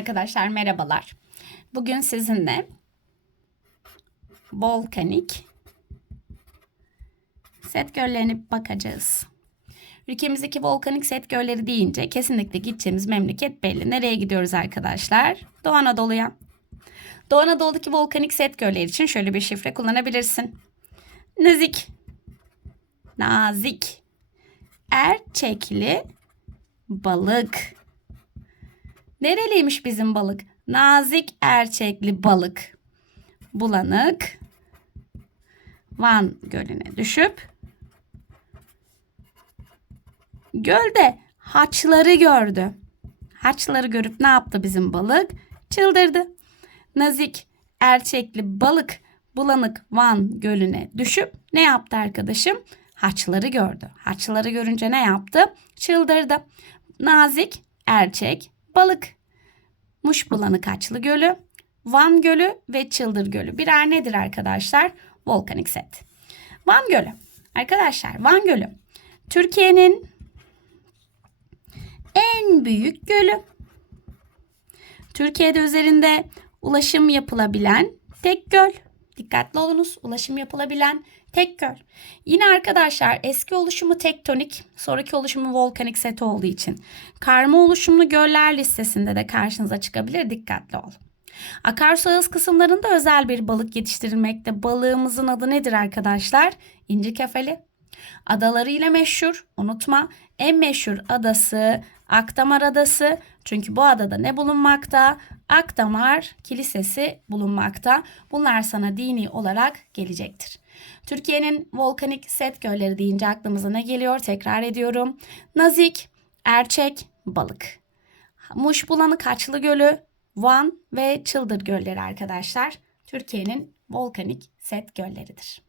Arkadaşlar merhabalar. Bugün sizinle volkanik set göllerine bakacağız. Ülkemizdeki volkanik set gölleri deyince kesinlikle gideceğimiz memleket belli. Nereye gidiyoruz arkadaşlar? Doğu Anadolu'ya. Doğu Anadolu'daki volkanik set gölleri için şöyle bir şifre kullanabilirsin. Nazik. Nazik. Erçekli balık. Nereliymiş bizim balık? Nazik erçekli balık. Bulanık. Van Gölü'ne düşüp gölde haçları gördü. Haçları görüp ne yaptı bizim balık? Çıldırdı. Nazik erçekli balık bulanık Van Gölü'ne düşüp ne yaptı arkadaşım? Haçları gördü. Haçları görünce ne yaptı? Çıldırdı. Nazik erçek balık. Muş Bulanık Haçlı Gölü, Van Gölü ve Çıldır Gölü. Birer nedir arkadaşlar? Volkanik set. Van Gölü. Arkadaşlar Van Gölü Türkiye'nin en büyük gölü. Türkiye'de üzerinde ulaşım yapılabilen tek göl. Dikkatli olunuz. Ulaşım yapılabilen tek göl. Yine arkadaşlar eski oluşumu tektonik, sonraki oluşumu volkanik set olduğu için karma oluşumlu göller listesinde de karşınıza çıkabilir. Dikkatli ol. Akarsu ağız kısımlarında özel bir balık yetiştirilmekte. Balığımızın adı nedir arkadaşlar? İnci kefali. Adalarıyla meşhur. Unutma en meşhur adası Akdamar Adası. Çünkü bu adada ne bulunmakta? Akdamar Kilisesi bulunmakta. Bunlar sana dini olarak gelecektir. Türkiye'nin volkanik set gölleri deyince aklımıza ne geliyor? Tekrar ediyorum. Nazik, Erçek, Balık. Muş Bulanık Haçlı Gölü, Van ve Çıldır Gölleri arkadaşlar. Türkiye'nin volkanik set gölleridir.